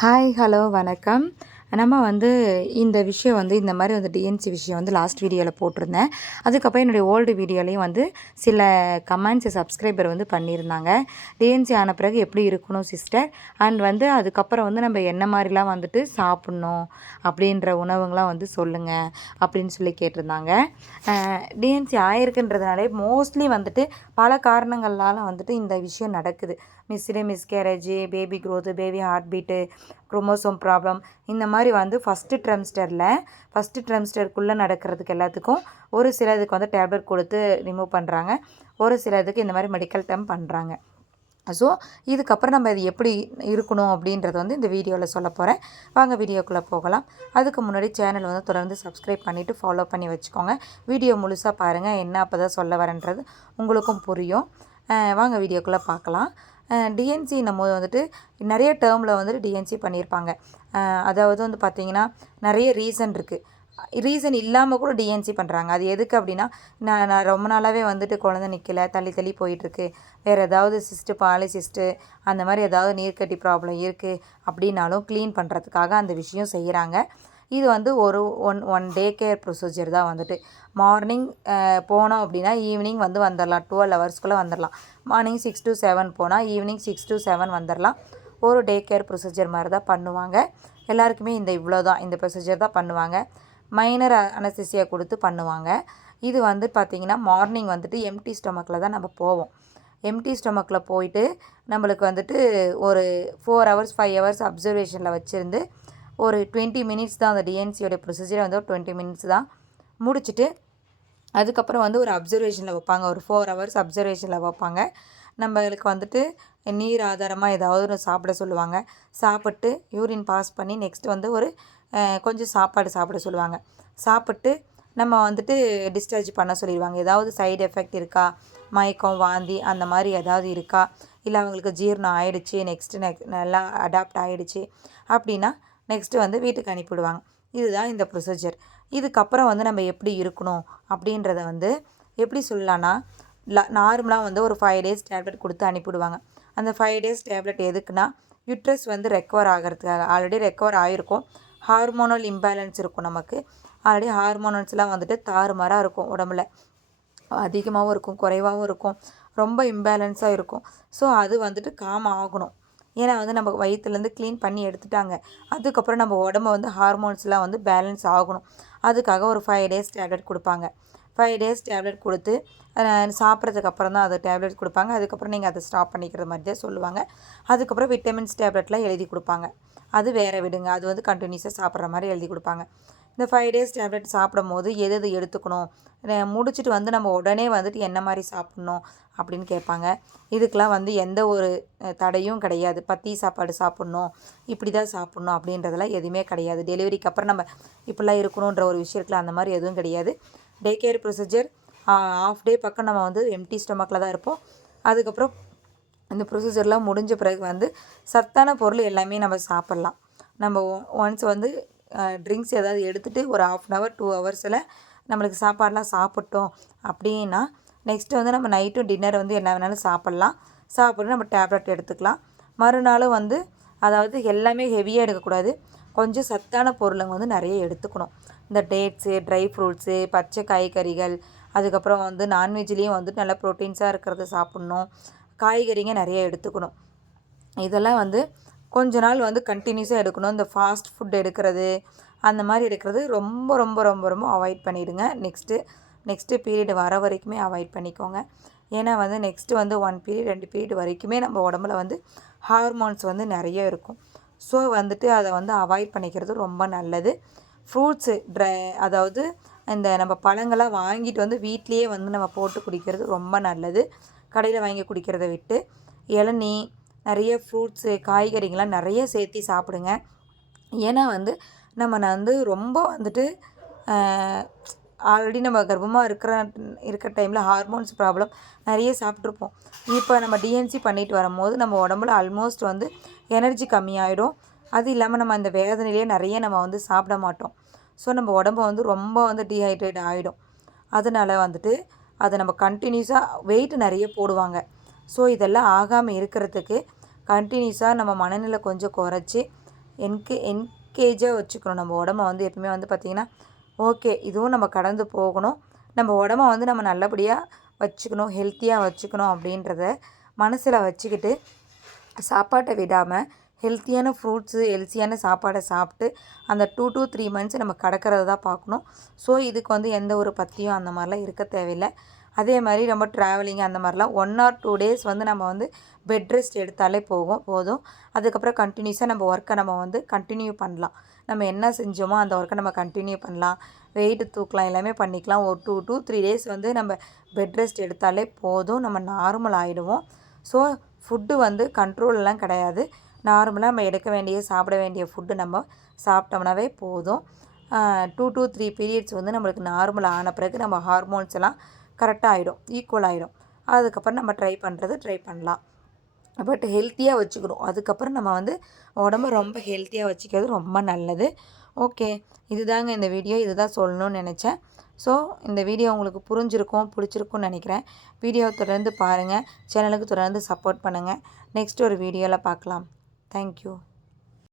Hi, hello, வணக்கம். நம்ம இந்த விஷயம் இந்த மாரி டிஎன்சி விஷயம் லாஸ்ட் வீடியோல போட்டிருந்தேன். அதுக்கப்புறம் என்னுடைய ஓல்டு வீடியோலயும் சில கமெண்ட்ஸ் சப்ஸ்கிரைபர் பண்ணியிருந்தாங்க. டிஎன்சி ஆன பிறகு எப்படி இருக்கணும் சிஸ்டர்? அண்ட் அதுக்கப்புறம் நம்ம என்ன மாரிலாம் சாப்பிட்ணும் அப்படின்ற உணவுங்களாம் சொல்லுங்க அப்படின்னு சொல்லி கேட்டிருந்தாங்க. டிஎன்சி ஆயிருக்குன்றதுனாலே மோஸ்ட்லி பல காரணங்களால இந்த விஷயம் நடக்குது. Miscarriage, baby growth, baby heart beat, chromosome problem இந்த மாதிரி ஃபஸ்ட்டு ட்ரெம்ஸ்டருக்குள்ளே நடக்கிறதுக்கு எல்லாத்துக்கும் ஒரு சிலதுக்கு டேப்லெட் கொடுத்து ரிமூவ் பண்ணுறாங்க. ஒரு சிலதுக்கு இந்த மாதிரி மெடிக்கல் டேர்ம் பண்ணுறாங்க. ஸோ இதுக்கப்புறம் நம்ம இது எப்படி இருக்கணும் அப்படின்றது இந்த வீடியோவில் சொல்ல போகிறேன். வாங்க வீடியோக்குள்ளே போகலாம். அதுக்கு முன்னாடி சேனல் தொடர்ந்து சப்ஸ்கிரைப் பண்ணிவிட்டு ஃபாலோ பண்ணி வச்சுக்கோங்க. வீடியோ முழுசாக பாருங்கள், என்ன அப்போ தான் சொல்ல வரேன்றது உங்களுக்கும் புரியும். வாங்க வீடியோக்குள்ளே பார்க்கலாம். டிஎன்சி நம்ம நிறைய டேர்மில் டிஎன்சி பண்ணியிருப்பாங்க. அதாவது பார்த்திங்கன்னா நிறைய ரீசன் இருக்குது. ரீசன் இல்லாமல் கூட டிஎன்சி பண்ணுறாங்க. அது எதுக்கு அப்படின்னா, நான் ரொம்ப நாளாகவே குழந்தை நிற்கலை, தள்ளி போயிட்டுருக்கு, வேறு ஏதாவது பாலிசிஸ்ட்டு அந்த மாதிரி ஏதாவது நீர்க்கட்டி ப்ராப்ளம் இருக்குது அப்படின்னாலும் க்ளீன் பண்ணுறதுக்காக அந்த விஷயம் செய்கிறாங்க. இது ஒரு ஒன் டே கேர் ப்ரொசீஜர் தான். மார்னிங் போனோம் அப்படின்னா ஈவினிங் வந்துடலாம். 12 ஹவர்ஸ்க்குள்ளே வந்துடலாம். மார்னிங் 6 to 7 போனால் ஈவினிங் 6 to 7 வந்துடலாம். ஒரு டே கேர் ப்ரொசீஜர் மாதிரி தான் பண்ணுவாங்க. எல்லாருக்குமே இவ்வளோ தான், இந்த ப்ரொசீஜர் தான் பண்ணுவாங்க. மைனர் அனஸ்தீசியா கொடுத்து பண்ணுவாங்க. இது பார்த்திங்கன்னா மார்னிங் எம்டி ஸ்டொமக்கில் தான் நம்ம போவோம். எம்டி ஸ்டொமக்கில் போயிட்டு நம்மளுக்கு ஒரு 4 hours 5 hours அப்சர்வேஷனில் வச்சுருந்து ஒரு 20 மினிட்ஸ் தான் அந்த டிஎன்சியோடைய ப்ரொசீஜரை 20 மினிட்ஸ் தான் முடிச்சுட்டு அதுக்கப்புறம் ஒரு அப்சர்வேஷனில் வைப்பாங்க. ஒரு 4 hours அப்சர்வேஷனில் வைப்பாங்க. நம்மளுக்கு நீர் ஆதாரமாக ஏதாவது ஒன்று சாப்பிட சொல்லுவாங்க. சாப்பிட்டு யூரின் பாஸ் பண்ணி நெக்ஸ்ட்டு ஒரு கொஞ்சம் சாப்பாடு சாப்பிட சொல்லுவாங்க. சாப்பிட்டு நம்ம டிஸ்சார்ஜ் பண்ண சொல்லிடுவாங்க. ஏதாவது சைடு எஃபெக்ட் இருக்கா, மயக்கம், வாந்தி அந்த மாதிரி ஏதாவது இருக்கா, இல்லை அவங்களுக்கு ஜீரணம் ஆகிடுச்சு, நெக்ஸ்ட்டு நல்லா அடாப்ட் ஆகிடுச்சு அப்படின்னா நெக்ஸ்ட்டு வீட்டுக்கு அனுப்பிவிடுவாங்க. இதுதான் இந்த ப்ரொசீஜர். இதுக்கப்புறம் நம்ம எப்படி இருக்கணும் அப்படின்றத எப்படி சொல்லலான்னா, நார்மலாக ஒரு 5 days டேப்லெட் கொடுத்து அனுப்பிவிடுவாங்க. அந்த 5 days டேப்லெட் எதுக்குன்னா, யூட்ரஸ் ரெக்கவர் ஆகிறதுக்காக. ஆல்ரெடி ரெக்கவர் ஆகிருக்கும். ஹார்மோனல் இம்பேலன்ஸ் இருக்கும் நமக்கு. ஆல்ரெடி ஹார்மோனல்ஸ்லாம் தாறுமாறாக இருக்கும். உடம்புல அதிகமாகவும் இருக்கும், குறைவாகவும் இருக்கும், ரொம்ப இம்பேலன்ஸாக இருக்கும். ஸோ அது காம் ஆகணும். ஏன்னா நம்ம வயிற்றுலேருந்து க்ளீன் பண்ணி எடுத்துட்டாங்க. அதுக்கப்புறம் நம்ம உடம்பு ஹார்மோன்ஸ்லாம் பேலன்ஸ் ஆகணும். அதுக்காக ஒரு 5 days டேப்லெட் கொடுப்பாங்க. 5 days டேப்லெட் கொடுத்து சாப்பிட்றதுக்கு அப்புறம் தான் அது டேப்லெட் கொடுப்பாங்க. அதுக்கப்புறம் நீங்கள் அதை ஸ்டாப் பண்ணிக்கிற மாதிரி தான் சொல்லுவாங்க. அதுக்கப்புறம் விட்டமின்ஸ் டேப்லெட்லாம் எழுதி கொடுப்பாங்க. அது வேறு விடுங்க. அது கண்டினியூஸாக சாப்பிட்ற மாதிரி எழுதி கொடுப்பாங்க. இந்த 5 days டேப்லெட் சாப்பிடும் போது எது எடுத்துக்கணும், முடிச்சுட்டு நம்ம உடனே என்ன மாதிரி சாப்பிட்ணும் அப்படின்னு கேட்பாங்க. இதுக்கெலாம் எந்த ஒரு தடையும் கிடையாது. பத்தி சாப்பாடு சாப்பிட்ணும், இப்படி தான் சாப்பிட்ணும் அப்படின்றதெல்லாம் எதுவுமே கிடையாது. டெலிவரிக்கு அப்புறம் நம்ம இப்படிலாம் இருக்கணுன்ற ஒரு விஷயத்தில் அந்த மாதிரி எதுவும் கிடையாது. டே கேர் ப்ரொசீஜர் ஆஃப் டே பக்கம் நம்ம எம்டி ஸ்டொமக்கில் தான் இருப்போம். அதுக்கப்புறம் இந்த ப்ரொசீஜர்லாம் முடிஞ்ச பிறகு சத்தான பொருள் எல்லாமே நம்ம சாப்பிட்லாம். நம்ம ஒன்ஸ் ட்ரிங்க்ஸ் ஏதாவது எடுத்துகிட்டு ஒரு 1/2 hour 2 hours நம்மளுக்கு சாப்பாடெலாம் சாப்பிட்டோம் அப்படின்னா நெக்ஸ்ட்டு நம்ம நைட்டும் டின்னர் என்ன வேணாலும் சாப்பிட்லாம். சாப்பிட்டு நம்ம டேப்லெட் எடுத்துக்கலாம். மறுநாளும் அதாவது எல்லாமே ஹெவியாக எடுக்கக்கூடாது. கொஞ்சம் சத்தான பொருளுங்க நிறைய எடுத்துக்கணும். இந்த டேட்ஸு, ட்ரை ஃப்ரூட்ஸு, பச்சை காய்கறிகள், அதுக்கப்புறம் நான்வெஜ்லேயும் நல்லா ப்ரோட்டீன்ஸாக இருக்கிறத சாப்பிட்ணும். காய்கறிங்க நிறைய எடுத்துக்கணும். இதெல்லாம் கொஞ்ச நாள் கண்டினியூஸாக எடுக்கணும். இந்த ஃபாஸ்ட் ஃபுட் எடுக்கிறது அந்த மாதிரி எடுக்கிறது ரொம்ப ரொம்ப ரொம்ப ரொம்ப அவாய்ட் பண்ணிவிடுங்க. நெக்ஸ்ட்டு பீரியட் வர வரைக்குமே அவாய்ட் பண்ணிக்கோங்க. ஏன்னா நெக்ஸ்ட்டு 1 பீரியட் 2 பீரியட் வரைக்குமே நம்ம உடம்புல ஹார்மோன்ஸ் நிறைய இருக்கும். ஸோ அதை அவாய்ட் பண்ணிக்கிறது ரொம்ப நல்லது. ஃப்ரூட்ஸு அதாவது இந்த நம்ம பழங்களாக வாங்கிட்டு வீட்லேயே நம்ம போட்டு குடிக்கிறது ரொம்ப நல்லது. கடையில் வாங்கி குடிக்கிறத விட்டு இளநீ, நிறைய ஃப்ரூட்ஸு, காய்கறிங்களாம் நிறைய சேர்த்தி சாப்பிடுங்க. ஏன்னா நம்ம ரொம்ப ஆல்ரெடி நம்ம கர்ப்பமாக இருக்கிற டைமில் ஹார்மோன்ஸ் ப்ராப்ளம் நிறைய சாப்பிட்ருப்போம். இப்போ நம்ம டிஎன்சி பண்ணிட்டு வரும்போது நம்ம உடம்புல ஆல்மோஸ்ட் எனர்ஜி கம்மியாயிடும். அது இல்லாமல் நம்ம அந்த வேதனையிலே நிறைய நம்ம சாப்பிட மாட்டோம். ஸோ நம்ம உடம்பு ரொம்ப டீஹைட்ரேட் ஆகிடும். அதனால் அதை நம்ம கண்டினியூஸாக வெயிட் நிறைய போடுவாங்க. ஸோ இதெல்லாம் ஆகாமல் இருக்கிறதுக்கு கண்டினியூஸாக நம்ம மனநிலை கொஞ்சம் குறைச்சி என்கேஜாக வச்சுக்கணும். நம்ம உடம்ப வந்து எப்பவுமே வந்து பார்த்திங்கன்னா ஓகே இதுவும் நம்ம கடந்து போகணும், நம்ம உடம்ப வந்து நம்ம நல்லபடியாக வச்சுக்கணும், ஹெல்த்தியாக வச்சுக்கணும் அப்படின்றத மனசில் வச்சுக்கிட்டு சாப்பாட்டை விடாமல் ஹெல்த்தியான ஃப்ரூட்ஸு ஹெல்த்தியான சாப்பாடை சாப்பிட்டு அந்த 2 to 3 மந்த்ஸ் நம்ம கடக்கிறது தான் பார்க்கணும். ஸோ இதுக்கு வந்து எந்த ஒரு பத்தியும் அந்த மாதிரிலாம் இருக்க தேவையில்லை. அதே மாதிரி நம்ம ட்ராவலிங் அந்த மாதிரிலாம் 1 or 2 டேஸ் வந்து நம்ம வந்து பெட் ரெஸ்ட் எடுத்தாலே போதும். அதுக்கப்புறம் கண்டினியூஸாக நம்ம ஒர்க்கை நம்ம வந்து கண்டினியூ பண்ணலாம். நம்ம என்ன செஞ்சோமோ அந்த ஒர்க்கை நம்ம கண்டினியூ பண்ணலாம், வெயிட்டு தூக்கலாம், எல்லாமே பண்ணிக்கலாம். ஒரு 2 to 3 டேஸ் வந்து நம்ம பெட் ரெஸ்ட் எடுத்தாலே போதும், நம்ம நார்மல் ஆகிடுவோம். ஸோ ஃபுட்டு வந்து கண்ட்ரோல்லாம் கிடையாது, நார்மலாக நம்ம எடுக்க வேண்டிய சாப்பிட வேண்டிய ஃபுட்டு நம்ம சாப்பிட்டோம்னாவே போதும். 2 to 3 பீரியட்ஸ் வந்து நம்மளுக்கு நார்மல் ஆன பிறகு நம்ம ஹார்மோன்ஸ் எல்லாம் கரெக்டாக ஆகிடும், ஈக்குவல் ஆகிடும். அதுக்கப்புறம் நம்ம ட்ரை பண்ணலாம். பட் ஹெல்த்தியாக வச்சுக்கணும். அதுக்கப்புறம் நம்ம வந்து உடம்ப ரொம்ப ஹெல்த்தியாக வச்சுக்கிறது ரொம்ப நல்லது. ஓகே, இதுதாங்க இந்த வீடியோ. இதுதான் சொல்லணும்னு நினச்சேன். ஸோ இந்த வீடியோ உங்களுக்கு பிடிச்சிருக்கும்னு நினைக்கிறேன். வீடியோவை தொடர்ந்து பாருங்கள், சேனலுக்கு தொடர்ந்து சப்போர்ட் பண்ணுங்கள். நெக்ஸ்ட் ஒரு வீடியோவில் பார்க்கலாம். தேங்க்யூ.